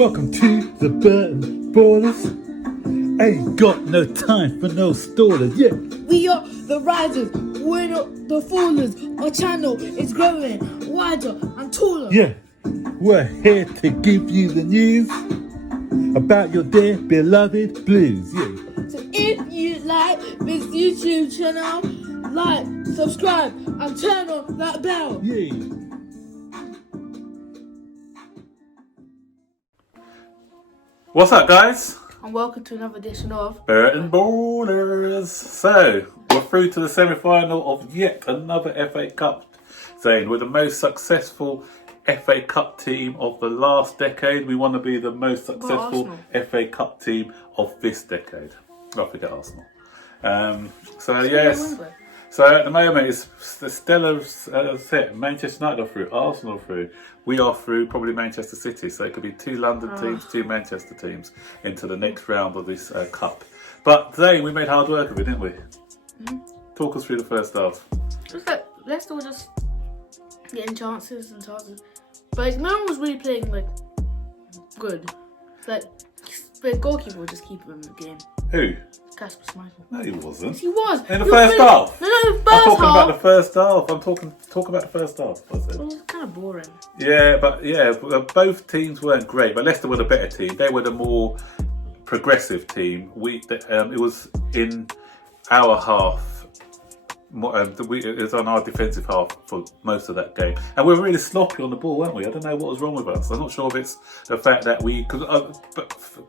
Welcome to the Burton Ballers. Ain't got no time for no stallers, yeah. We are the risers, we're not the fallers. Our channel is growing wider and taller. Yeah, we're here to give you the news about your dear beloved Blues, yeah. So if you like this YouTube channel, like, subscribe and turn on that bell. Yeah. What's up, guys? And welcome to another edition of Burton Ballers. So, we're through to the semi-final of yet another FA Cup. Zane, we're the most successful FA Cup team of the last decade. We want to be the most successful FA Cup team of this decade. I forget Arsenal. Yes. So at the moment, it's the stellar set. Manchester United are through, Arsenal are through. We are through, probably Manchester City. So it could be two London teams, two Manchester teams into the next round of this cup. But Zane, we made hard work of it, didn't we? Mm-hmm. Talk us through the first half. It was like Leicester were just getting chances and chances. But no one was really playing like good. Like the goalkeeper would just keep him in the game. Who? Kasper Schmeichel. No, he wasn't. Yes, he was. In the first half? No, the first I'm talking half. about the first half. I'm talk about the first half. It was kind of boring. Yeah, but both teams weren't great. But Leicester were the better team. They were the more progressive team. It was in our half. It was on our defensive half for most of that game, and we were really sloppy on the ball, weren't we? I don't know what was wrong with us. I'm not sure if it's the fact that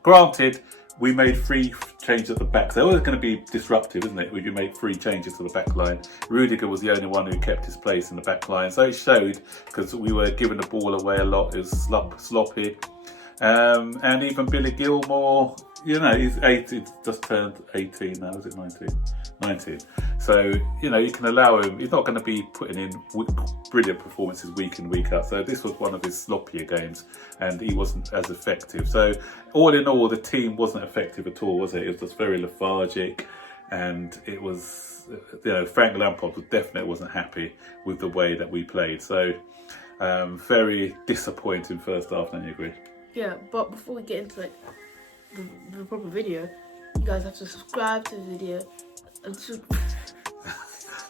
granted, we made 3 changes at the back, so it was going to be disruptive, isn't it? When you make 3 changes to the back line. Rudiger was the only one who kept his place in the back line, so it showed because we were giving the ball away a lot. It was sloppy, and even Billy Gilmore, he's just turned 18 now. Is it 19? 19. So you can allow him. He's not going to be putting in brilliant performances week in, week out. So this was one of his sloppier games, and he wasn't as effective. So all in all, the team wasn't effective at all, was it? It was just very lethargic, and it was Frank Lampard wasn't happy with the way that we played. So very disappointing first half. Don't you agree? Yeah, but before we get into the proper video, you guys have to subscribe to the video.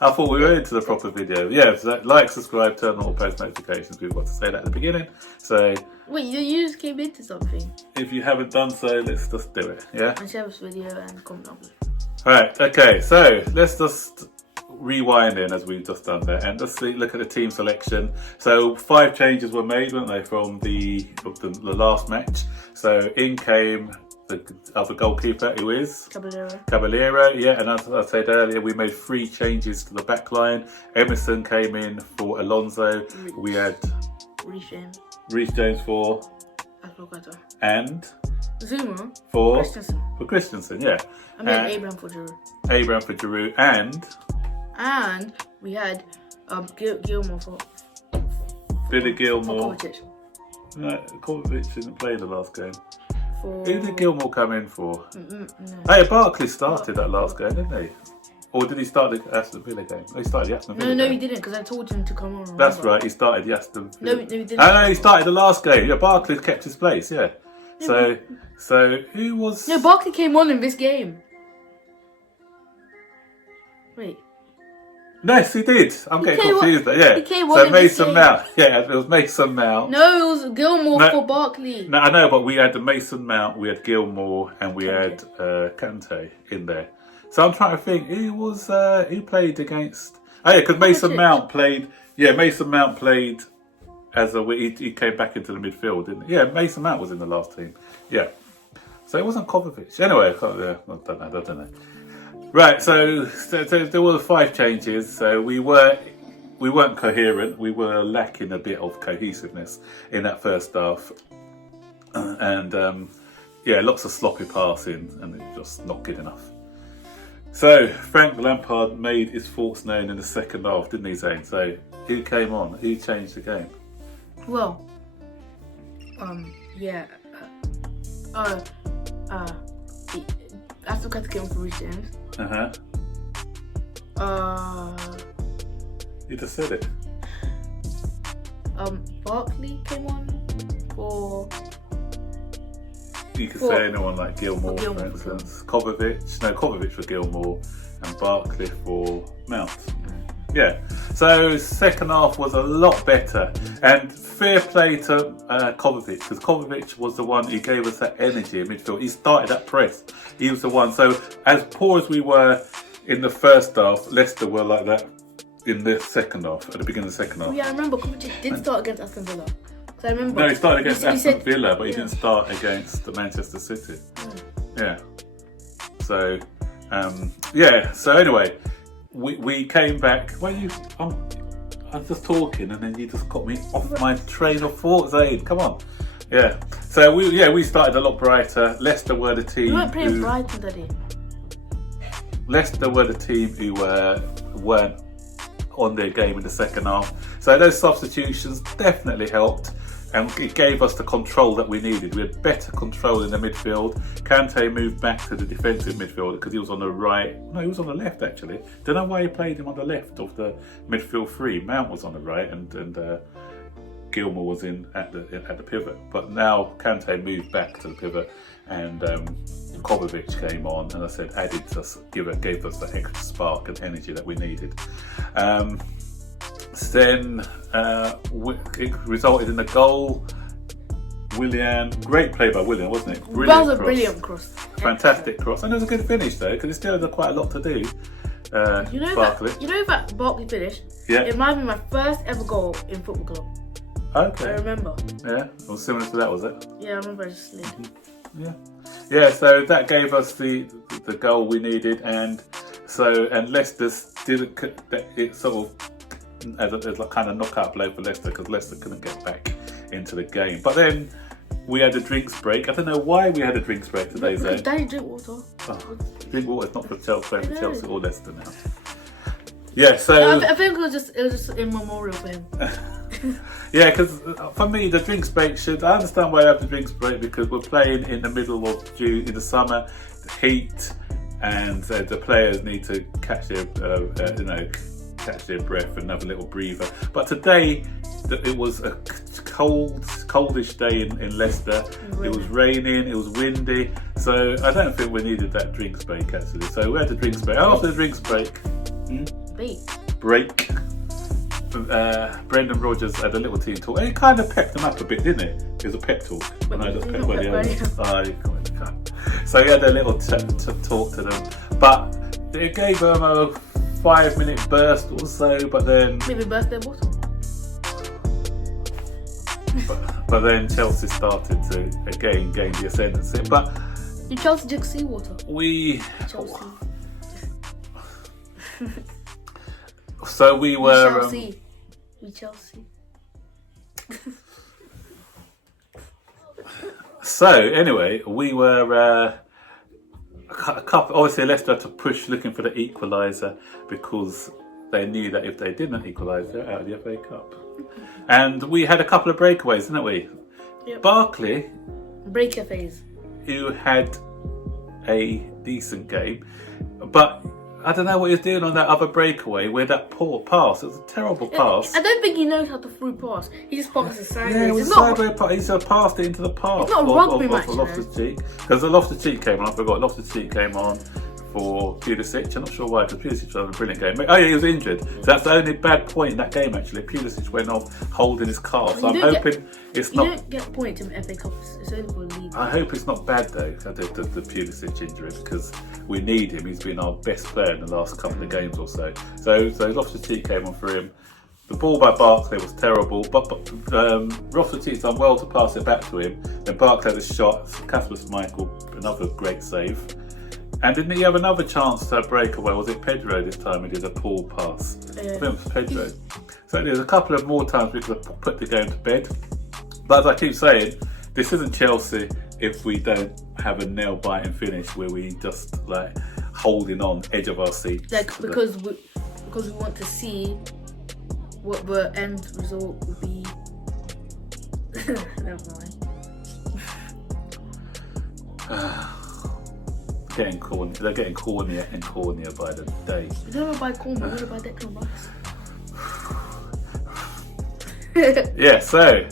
I thought we were into the proper video. Yeah, so like, subscribe, turn on all post notifications. We want to say that at the beginning. So wait, you just came into something. If you haven't done so, let's just do it. Yeah. And share this video and comment down below. Right. Okay. So let's just rewind in as we've just done there, and let's look at the team selection. So 5 changes were made, weren't they, from the last match? So in came the other goalkeeper, who is Caballero, yeah. And as I said earlier, we made 3 changes to the back line. Emerson came in for Alonso. We had Reece James for and Zuma for Christensen. Yeah. I mean Abraham for Giroud. And we had Gilmore for Billy Gilmore. Kovacic. No, Kovacic didn't play the last game. Who did Gilmore come in for? No. Hey, Barkley started that last game, didn't he? Or did he start the Aston Villa game? No, he started the Aston Villa game. No, he didn't, because I told him to come on. That's right, he started the Aston Villa. No, he didn't. Oh, no, he started the last game. Yeah, Barkley kept his place, yeah. So who was... No, Barkley came on in this game. Wait. Yes, he did. I'm getting confused there, yeah. He came so on Mason Mount. Yeah, it was Mason Mount. No, it was Gilmore for Barkley. No, I know, but we had the Mason Mount, we had Gilmore, and we had Kante in there. So I'm trying to think, who played against... Oh yeah, because Mason Mount played... Yeah, Mason Mount played as he came back into the midfield, didn't he? Yeah, Mason Mount was in the last team. Yeah. So it wasn't Kovacic. Anyway, I don't know. Right, so there were 5 changes. So we weren't coherent. We were lacking a bit of cohesiveness in that first half, and lots of sloppy passing, and it's just not good enough. So Frank Lampard made his thoughts known in the second half, didn't he, Zane? So who came on? Who changed the game? Well, I still got to get on for Reece James. You just said it. Barkley came on for you could say anyone like Gilmore, for Gilmore. instance. Kovacic for Gilmore, and Barkley for Mount. Yeah. So second half was a lot better, and fair play to Kovacic, because Kovacic was the one who gave us that energy in midfield. He started that press. He was the one. So as poor as we were in the first half, Leicester were like that in the second half, at the beginning of the second half. Yeah, I remember Kovacic did start against Aston Villa. So I remember. No, he started against Aston Villa, but he yeah. didn't start against the Manchester City. Yeah. So, so anyway, we came back. Well, I was just talking, and then you just got me off my train of thought, Zaid. Come on. Yeah. So we started a lot brighter. Leicester were the team. You weren't playing Brighton, Daddy. Leicester were the team who weren't on their game in the second half. So those substitutions definitely helped, and it gave us the control that we needed. We had better control in the midfield. Kante moved back to the defensive midfield because he was on the right. No, he was on the left actually. Don't know why he played him on the left of the midfield three. Mount was on the right, and Gilmore was in at the pivot. But now Kante moved back to the pivot, and Kovacic came on, and I said gave us the extra spark and energy that we needed. Then it resulted in a goal. Great play by Willian, wasn't it? Brilliant That was a cross. brilliant cross. Fantastic cross, and it was a good finish though, because it still had quite a lot to do. You know Barkley. that Barkley finish? Yeah. It might be my first ever goal in football club. Okay. I remember. Yeah, it was similar to that, was it? Yeah, I remember I just slid. Yeah. So that gave us the goal we needed, and Leicester didn't. It sort of as a kind of knockout blow for Leicester, because Leicester couldn't get back into the game. But then we had a drinks break. I don't know why we had a drinks break today, Zane. Daddy, drink water. Oh, drink water. It's not for Chelsea or Leicester now. Yeah. So No, I think it was just in memorial for him. yeah, because for me the drinks break I understand why I have the drinks break, because we're playing in the middle of June in the summer, the heat, and the players need to catch their breath and have a little breather. But today it was a coldish day in Leicester. It was raining, it was windy, so I don't think we needed that drinks break actually. So we had the drinks break. After the drinks break, Brendan Rodgers had a little team talk, and it kind of pepped them up a bit, didn't it? It was a pep talk. So he had a little talk to them, but it gave them a 5-minute burst or so, but then Maybe burst their bottle. but then Chelsea started to again gain the ascendancy. But You Chelsea drink seawater. Chelsea. So we were. We Chelsea. So anyway, we were a couple. Obviously, Leicester had to push looking for the equaliser, because they knew that if they didn't equalise, they're out of the FA Cup. And we had a couple of breakaways, didn't we? Yep. Barkley, Breaker phase. who had a decent game, but I don't know what he was doing on that other breakaway with that poor pass. It was a terrible pass. I don't think he knows how to through pass. He just passes sideways. Yeah, it was It's a not- sideways pass. He just passed it into the path It's not a rugby match, of Loftus-Cheek. Because the Loftus-Cheek came on, I forgot. Loftus-Cheek came on for Pulisic. I'm not sure why, because Pulisic had a brilliant game. Oh yeah, he was injured. So that's the only bad point in that game actually. Pulisic went off holding his calf. So I'm hoping it's not. You don't get points in FA Cups. It's only for the league. I hope it's not bad though, the Pulisic injury, because we need him. He's been our best player in the last couple of games or so. So Loftus-Cheek came on for him. The ball by Barkley was terrible, but Loftus-Cheek's done well to pass it back to him. Then Barkley had a shot. Kasper Schmeichel, another great save. And didn't he have another chance to break away? Was it Pedro this time? He did a poor pass. I think it was Pedro. So there's a couple of more times we could have put the game to bed. But as I keep saying, this isn't Chelsea if we don't have a nail-biting finish where we just like holding on, edge of our seats. Like because we want to see what the end result will be. Never mind. They're getting cornier and cornier by the day. We don't know by Cornwall, we know by Declan Rice. Yeah, so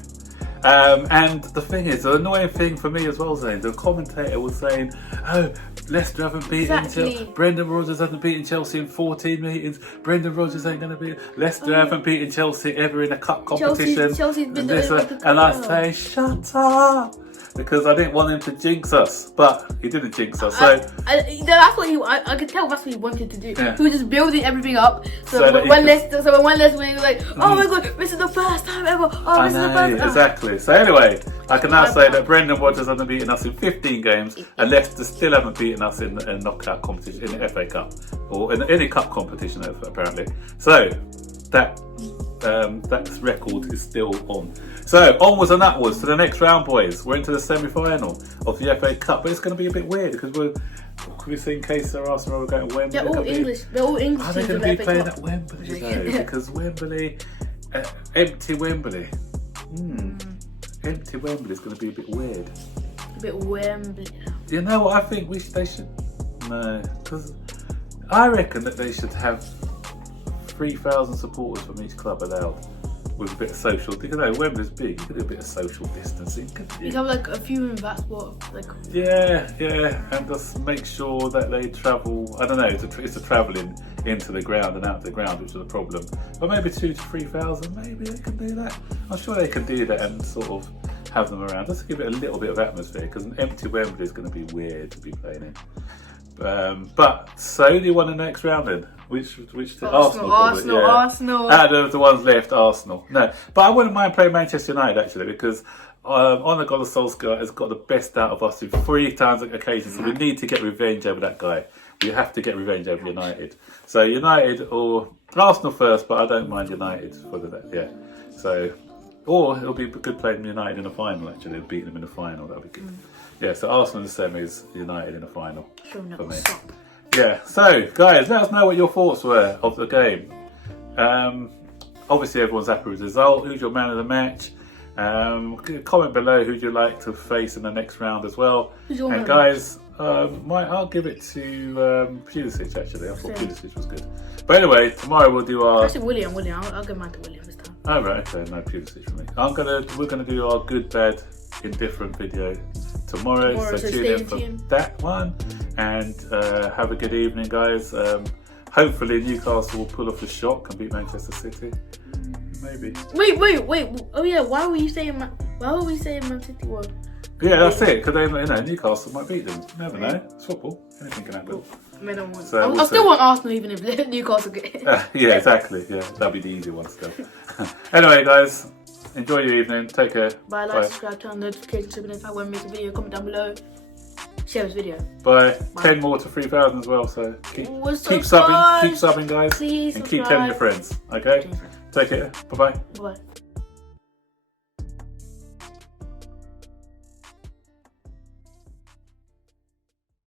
And the thing is, the annoying thing for me as well, Zane, the commentator was saying, "Oh, Leicester haven't beaten Chelsea. Brendan Rodgers hasn't beaten Chelsea in 14 meetings. Brendan Rodgers ain't going to beat Leicester. Haven't beaten Chelsea ever in a cup competition." Chelsea's been and I say, "Shut up." Because I didn't want him to jinx us, but he didn't jinx us. So that's what I could tell. That's what he wanted to do. Yeah. He was just building everything up. So when Leicester win, he was like, "Oh my god, this is the first time ever. Oh, this is the first time." Exactly. So anyway, I can now say that Brendan Rodgers hasn't beaten us in 15 games, and Leicester still haven't beaten us in a knockout competition, in the FA Cup, or in any cup competition apparently. So that record is still on. So onwards and upwards to the next round, boys. We're into the semi-final of the FA Cup, but it's going to be a bit weird because we're seeing case Arsenal are going to Wembley. They're all English. They're all English. Are they going to be playing at Wembley though? Because Wembley, empty Wembley. Empty Wembley is going to be a bit weird. A bit Wembley. You know what I think they should? No, because I reckon that they should have 3,000 supporters from each club allowed, with a bit of social. You know, Wembley's big. You could do a bit of social distancing. You have like a few in that spot, like. Yeah, and just make sure that they travel. I don't know. It's a travelling into the ground and out the ground, which is a problem. But maybe 2,000 to 3,000. Maybe they can do that. I'm sure they can do that and sort of have them around, just to give it a little bit of atmosphere. Because an empty Wembley is going to be weird to be playing in. But so do you want the next round then? Which Arsenal, Arsenal. Out of the ones left, Arsenal. No, but I wouldn't mind playing Manchester United actually, because Ole Gunnar Solskjaer has got the best out of us in 3 times occasions. So we need to get revenge over that guy. We have to get revenge over United. So United or Arsenal first, but I don't mind United for that. Yeah. So, or it'll be good playing United in the final. Actually, beating them in the final. That'll be good. Yeah. So Arsenal in the semis, United in the final. Sure, for me. Yeah, so guys, let us know what your thoughts were of the game. Obviously everyone's happy with the result. Who's your man of the match? Comment below who you like to face in the next round as well. And guys, I'll give it to Pulisic actually. I thought Pulisic was good. But anyway, tomorrow we'll do our... Actually, William. I'll give mine to William this time. Oh right, okay, no Pulisic for me. We're gonna do our good, bad, indifferent video tomorrow, so tune in for that one, and have a good evening, guys. Hopefully Newcastle will pull off the shock and beat Manchester City. Maybe. Wait. Oh yeah, why were we saying Man City were? Yeah, that's it. Because Newcastle might beat them. You never know. It's football. Anything can happen. I still want Arsenal even if Newcastle get. Yeah, exactly. Yeah, that'll be the easy one still. Anyway, guys. Enjoy your evening. Take care. Bye, like, subscribe, turn on notifications so if I want to make a video, comment down below. Share this video. Bye. 10 more to 3,000 as well, so keep subbing, guys. Please and keep telling your friends. Okay? Take care. Bye-bye. Bye.